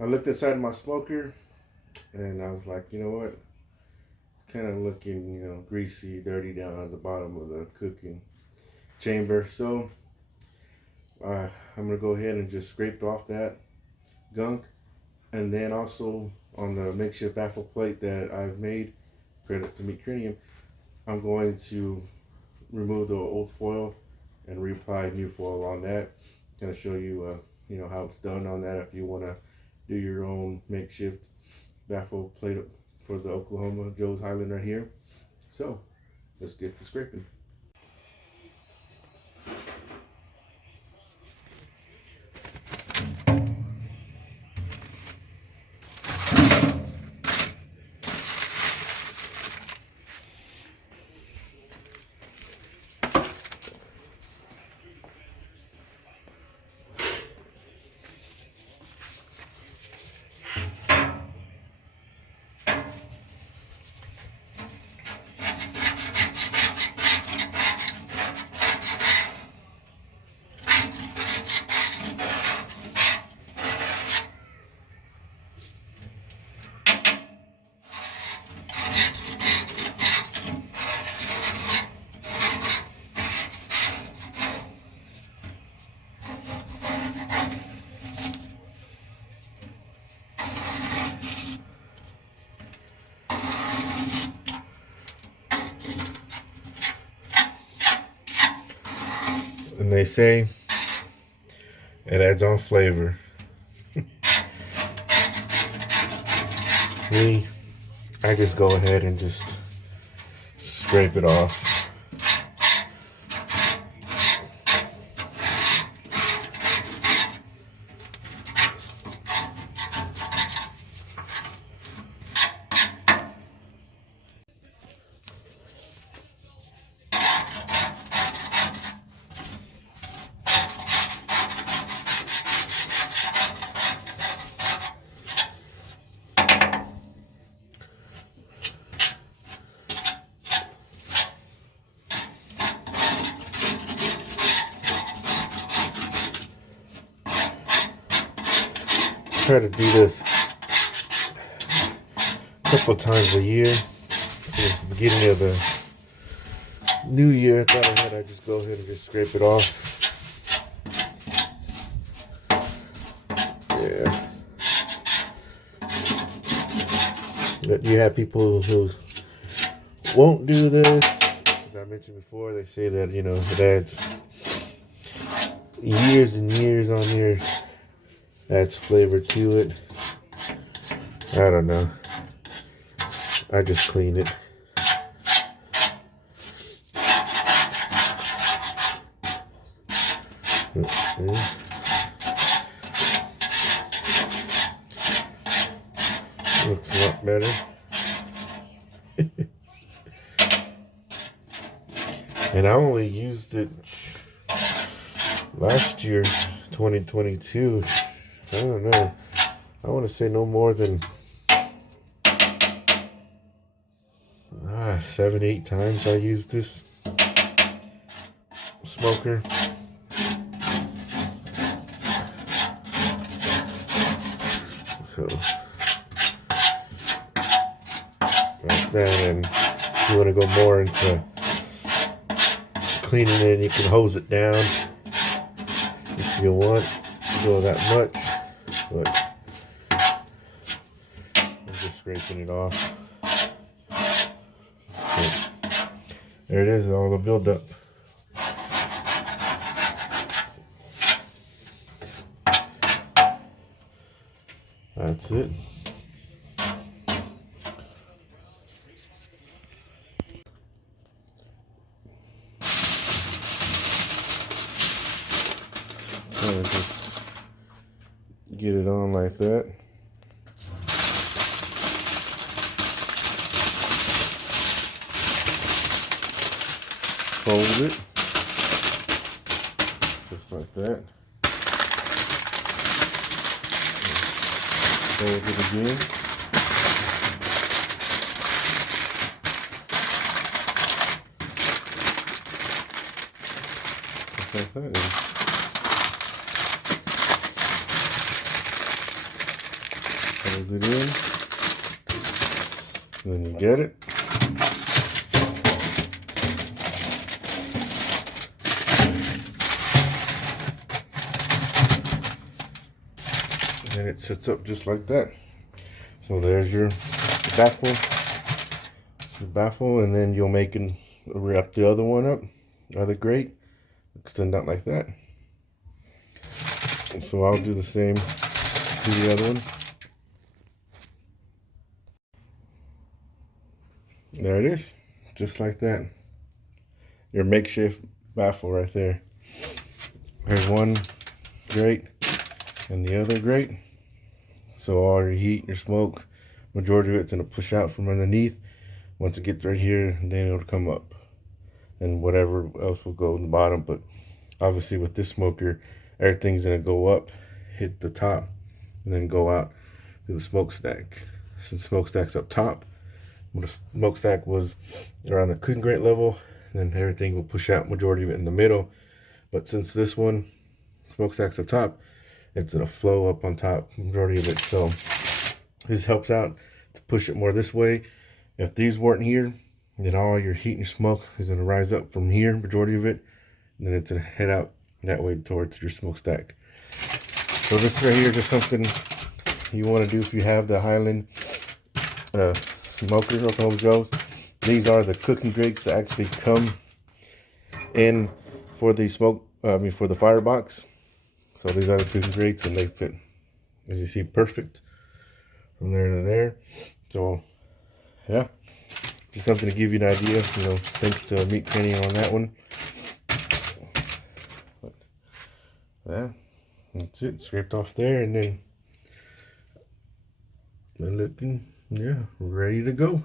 I looked inside my smoker and I was like, you know what? It's kind of looking, greasy, dirty down at the bottom of the cooking chamber. So I'm gonna go ahead and just scrape off that gunk, and then also on the makeshift baffle plate that I've made, credit to Meat Cranium, I'm going to remove the old foil and reapply new foil on that. Kind of show you, how it's done on that if you want to do your own makeshift baffle plate for the Oklahoma Joe's Highlander here. So let's get to scraping. And they say it adds on flavor. Me, I just go ahead and just scrape it off. Try to do this a couple of times a year. Since the beginning of the new year, I thought I'd just go ahead and just scrape it off. Yeah. But you have people who won't do this. As I mentioned before, they say that, it adds years and years on there. Adds flavor to it. I don't know. I just clean it. Looks a lot better. And I only used it last year, 2022. I don't know. I want to say no more than 7, 8 times I used this smoker. So like that, and if you want to go more into cleaning it, you can hose it down if you want to go that much. But I'm just scraping it off. So, there it is, all the buildup. That's it. Just get it on like that. Fold it just like that. Fold it again. Just like that. Hold it in. And then you get it. And it sits up just like that. So there's your baffle. Your baffle, and then you'll make and wrap the other one up, other grate, extend out like that. And so I'll do the same to the other one. There it is, just like that. Your makeshift baffle right there. Here's one grate and the other grate. So all your heat, your smoke, majority of it's gonna push out from underneath. Once it gets right here, then it'll come up. And whatever else will go in the bottom. But obviously with this smoker, everything's gonna go up, hit the top, and then go out to the smokestack. Since the smokestack's up top, when the smokestack was around the cooking grate level, then everything will push out, majority of it in the middle. But since this one, smokestack's up top, it's gonna flow up on top, majority of it. So this helps out to push it more this way. If these weren't here, then all your heat and your smoke is gonna rise up from here, majority of it, and then it's gonna head out that way towards your smokestack. So this right here is just something you want to do if you have the Highland smoker, Oklahoma Joe's. These are the cooking grates that actually come in for the for the firebox. So these are the cooking grates, and they fit, as you see, perfect from there to there. So yeah, just something to give you an idea. You know, thanks to meat training on that one. But, yeah, that's it. Scraped off there, and then looking, yeah, ready to go.